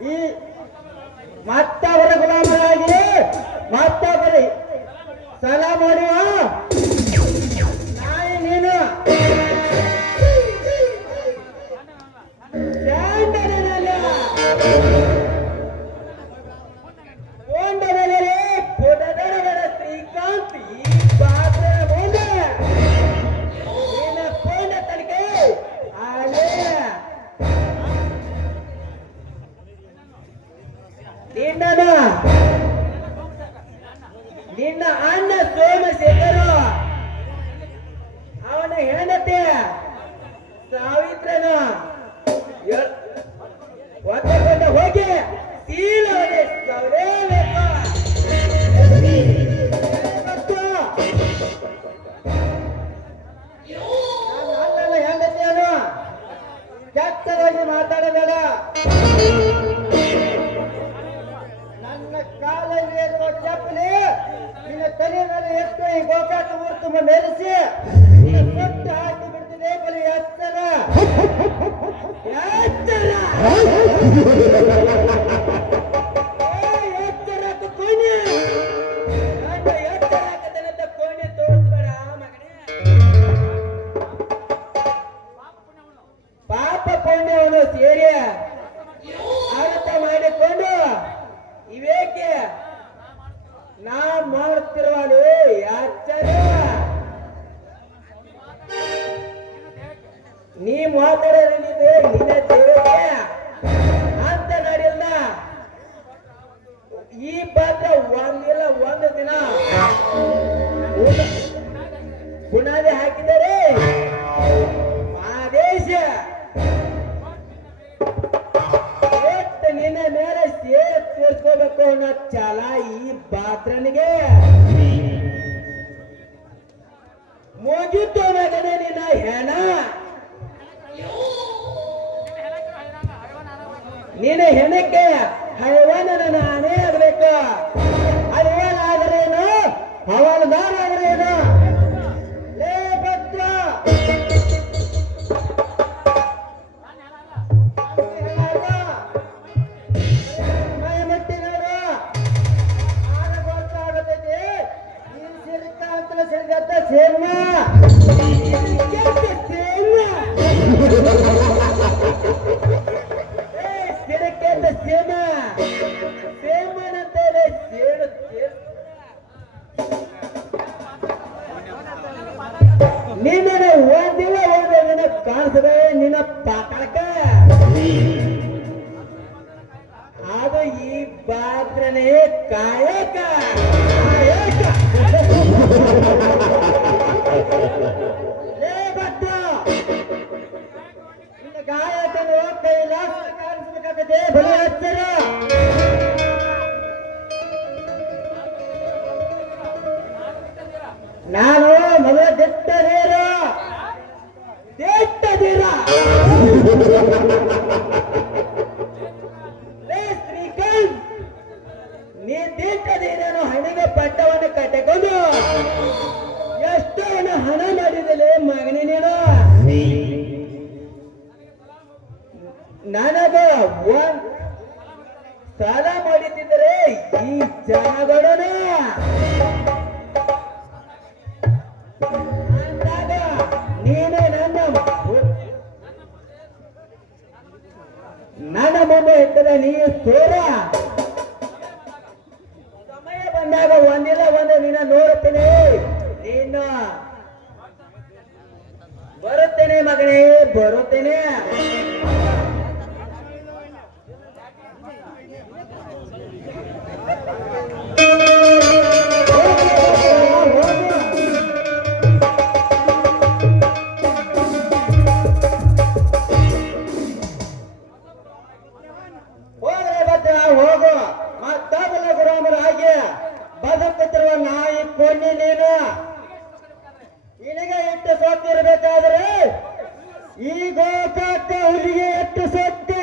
E mas ಈ ಪಾತ್ರ ಒಂದಿಲ್ಲ, ಒಂದು ದಿನ. ಬುನಾದಿ ಹಾಕಿದರೆ ಆದೇಶ. ನಿನ್ನ ಮೇಲೆ ಸೇರ್ ತೋರಿಸ್ಕೋಬೇಕು ಅನ್ನೋ ಚಾಲ ಈ ಪಾತ್ರನಿಗೆ. ಮುಗಿತು ಅನ್ನೋದೇ ನಿನ್ನ ಹೆಣ. ನೀನೇ ಹೆಣಕ್ಕೆ ಹೈವನ ನಾನೇ ಇರ್ಬೇಕ ಏನು ಅವನ ನಾನಾದ್ರೇನು ಕಾಣಿಸ್ಬೇಕಾಗದೆ ಒಂದು ನಿನ್ನ ನೋಡುತ್ತೇನೆ. ನಿನ್ನ ಬರುತ್ತೇನೆ ಮಗನೇ ಬರುತ್ತೇನೆ. ಕೊಂಡಿ ನೀನು. ನಿನಗೆ ಇಟ್ಟು ಸೊತ್ತಿರ್ಬೇಕಾದ್ರೆ ಈ ಗೋಕಾಕ ಹುಲಿಗೆ ಎಷ್ಟು ಸೊತ್ತಿ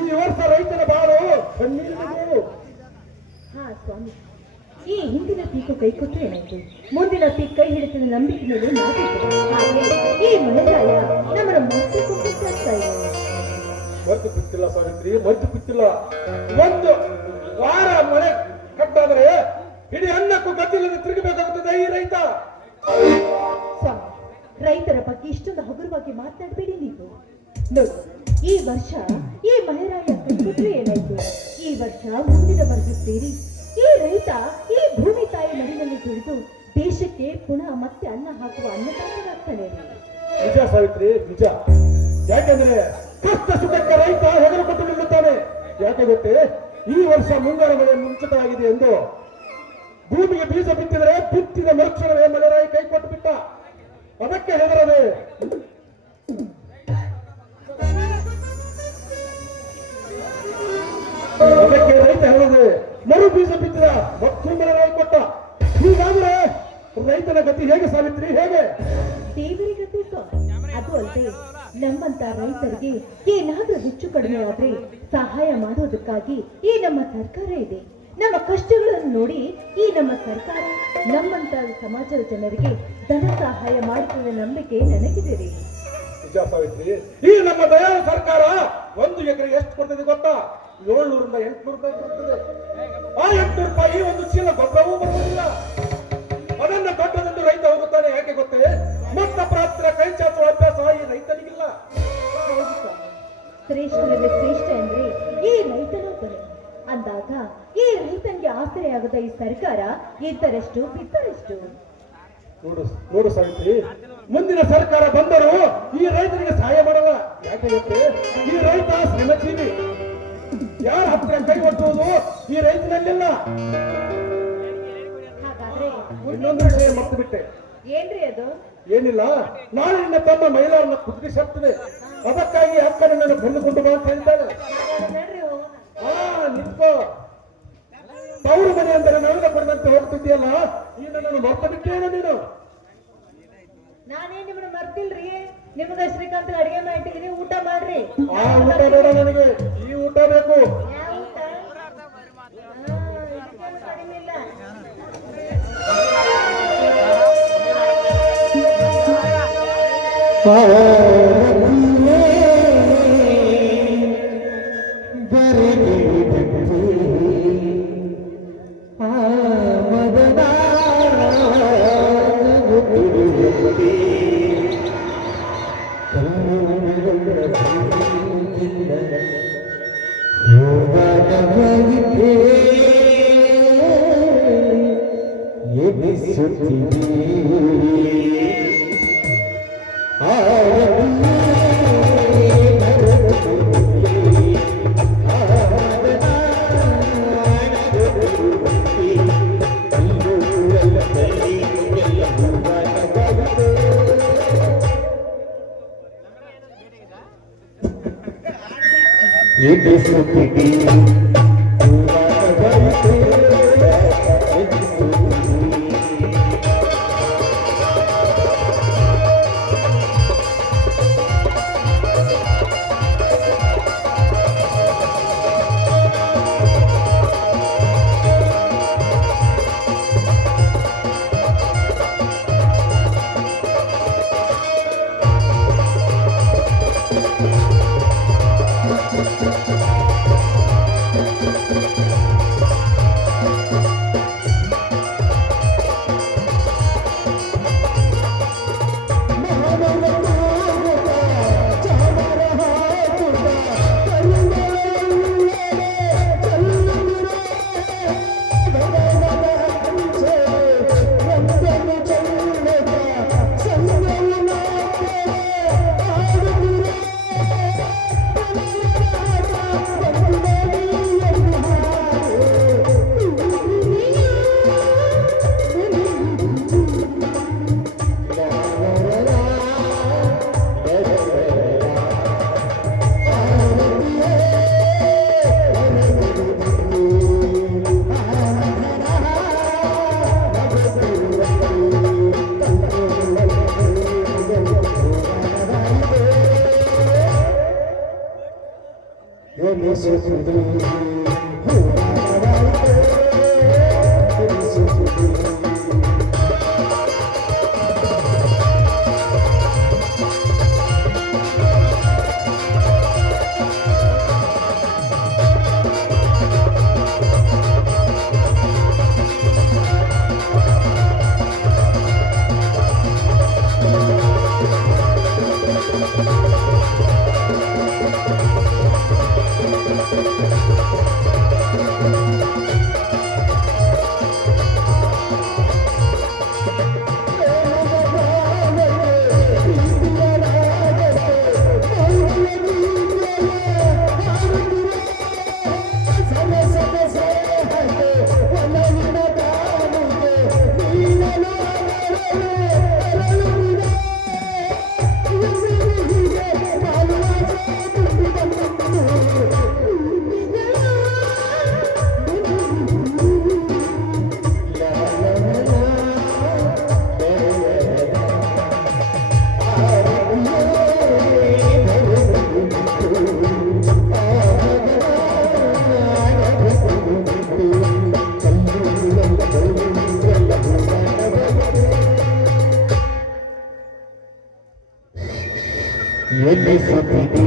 ಈ ವರ್ಷ ರೈತನ ಬಾಳು. ಕಣ್ಣೀರಿನದು ಹಾ ಸ್ವಾಮಿ. ಈ ಹಿಂದಿನ ಪೀಕು ಕೈ ಕೊಟ್ಟರೆ ಏನಾಯ್ತು? ಮುಂದಿನ ಪೀಕ್ ಕೈ ಹಿಡಿತದ ನಂಬಿಕೆ ಮೇಲೆ ನಾಟಿತು ಹಾಗೆ ಈ ಮಳೆಗಾಲ ನಮ್ಮನ್ನು ಮತ್ತೆ ಇದೆ. ಮದ್ದು ಬಿತ್ತಿಲ್ಲ ಸಾವಿತ್ರಿ ಮದ್ದು ಬಿಟ್ಟಿಲ್ಲ. ಒಂದು ವಾರ ಮಳೆ ಕಟ್ಟಾದ್ರೆ ಇಡೀ ಅನ್ನಕ್ಕೂ ಗದ್ದಿಲ್ಲದೆ ತಿರುಗಬೇಕಾಗುತ್ತದೆ ಈ ರೈತ. ರೈತರ ಬಗ್ಗೆ ಇಷ್ಟೊಂದು ಹಗುರವಾಗಿ ಮಾತನಾಡಬೇಡಿ ನೀವು. ನೋಡಿ ಈ ವರ್ಷ ಈ ಮಹಿರಾಯ ಕೈ ಕೊಟ್ಟರೆ ಏನಾಯ್ತು? ಈ ವರ್ಷ ಮುಂದಿನ ವರ್ಷ ಈ ರೈತ ಈ ಭೂಮಿ ತಾಯಿ ಮಡಿನಲ್ಲಿ ಕುಳಿತು ದೇಶಕ್ಕೆ ಪುನಃ ಮತ್ತೆ ಅನ್ನ ಹಾಕುವ ಅನ್ನದಾತನಾಗ್ತಾನೆ ನಿಜ ಸಾವಿತ್ರಿ, ನಿಜ. ಯಾಕಂದ್ರೆ ಕಷ್ಟ ಸುಖಕ್ಕ ರೈತ ಹೆಗಲು ಕೊಟ್ಟು ನಿಲ್ಲುತ್ತಾನೆ. ಯಾಕೆ ಗೊತ್ತೇ? ಈ ವರ್ಷ ಮುಂಗಾರ ಮಳೆ ಮುಂಚಿತವಾಗಿದೆ ಎಂದು. ಭೂಮಿಗೆ ಬೀಜ ಬಿತ್ತಿದರೆ ಬಿತ್ತಿದ ಮರುಕ್ಷಣವೇ ಮಳೆರಾಯಿ ಕೈ ಕೊಟ್ಟು ಬಿಟ್ಟ. ಅದಕ್ಕೆ ಹೆದರದೆ ಸಮಾಜದ ಜನರಿಗೆ ಧನ ಸಹಾಯ ಮಾಡುತ್ತಿರುವ ನಂಬಿಕೆ ನನಗಿದೆ. ರೀ ನಿಜ ಸಾವಿತ್ರಿ ಈ ನಮ್ಮ ದಯಾಳ ಸರ್ಕಾರ ಒಂದು ಎಕರೆ ಎಷ್ಟು ಕೊಡ್ತದೆ ಗೊತ್ತಾ? ಏಳ್ನೂರಿಂದ ಎಂಟ್ನೂರು ರೂಪಾಯಿ ಕೊಡ್ತದೆ. ಆ ಎಂಟ್ನೂರು ರೂಪಾಯಿ ಒಂದು ಚೀಲ ಗೊಬ್ಬರವೂ ಬರುವುದಿಲ್ಲ. ಅದನ್ನ ದೊಡ್ಡದೊಂದು ರೈತ ಹೋಗುತ್ತಾನೆ ಯಾಕೆ ಗೊತ್ತೇ? ಮತ್ತ ಪ್ರಾಪ್ತರ ಕೈ ಚಾಚುವ ಅಭ್ಯಾಸ ಈ ರೈತನಿಗಿಲ್ಲ. ಶ್ರೇಷ್ಠನಲ್ಲಿ ಶ್ರೇಷ್ಠ ಅಂದ್ರೆ ಈ ರೈತನೊಬ್ಬನೇ ಅಂದಾಗ ಈ ರೈತನಿಗೆ ಆಸರೆಯಾಗದ ಈ ಸರ್ಕಾರ ಇದ್ದರಷ್ಟು ಬಿದ್ದರಷ್ಟು. ನೋಡು ನೋಡು ಸಾವಿತ್ರಿ. ಮುಂದಿನ ಸರ್ಕಾರ ಬಂದರೂ ಈ ರೈತರಿಗೆ ಸಹಾಯ ಮಾಡಲ್ಲ. ಯಾಕೆ ಗೊತ್ತೇ? ಈ ರೈತ ಶ್ರಮಜೀವಿ ಯಾರ ಹತ್ರ ಕೈ ಒಟ್ಟುವುದು ಈ ರೈತನಲ್ಲಿಲ್ಲ. ಇನ್ನೊಂದು ವಿಷಯ ಮರ್ತು ಬಿಟ್ಟೆ ಏನ್ರಿ ಅದು? ಏನಿಲ್ಲ. ನಾಳೆ ನಿನ್ನ ತಮ್ಮ ಮಹಿಳೆಯರನ್ನ ಕುದುರಿಸುತ್ತದೆ ಅದಕ್ಕಾಗಿ ಅಕ್ಕ ನನ್ನನ್ನು ಬಂದುಕೊಂಡು ಬಾ ಅಂತ ಹೇಳ್ತಾರೆ ಹಾ ನಿಂತ್ಕೋ. ತವರು ಮನೆ ಅಂದರೆ ನಾನು ಬಂದಂತೆ ಹೋಗ್ತಿದ್ಯಲ್ಲ ಈಗ ನಾನು ಮರ್ತು ಬಿಟ್ಟೇನು ನೀನು ನಾನೇನ್ ನಿಮ್ಮನ್ನ ಮರ್ತಿಲ್ರಿ ನಿಮ್ಗ ಶ್ರೀಕಾಂತ್ ಅಡಿಗೆ ಮಾಡಿಟ್ಟಿದೀನಿ ಊಟ ಮಾಡ್ರಿ ಆ ಊಟ ಬೇಡ ನನಗೆ ಈ ಊಟ ಬೇಕು ಯಾವ ಊಟ ಹಾ, ಇದಕ್ಕೇನು ಕಡಿಮೆ ಇಲ್ಲ ಎನಿಸುತ್ತಿದೆ ಸುತ್ತಿಗೆ ಎನ್ನಿಸುತ್ತಿದೆ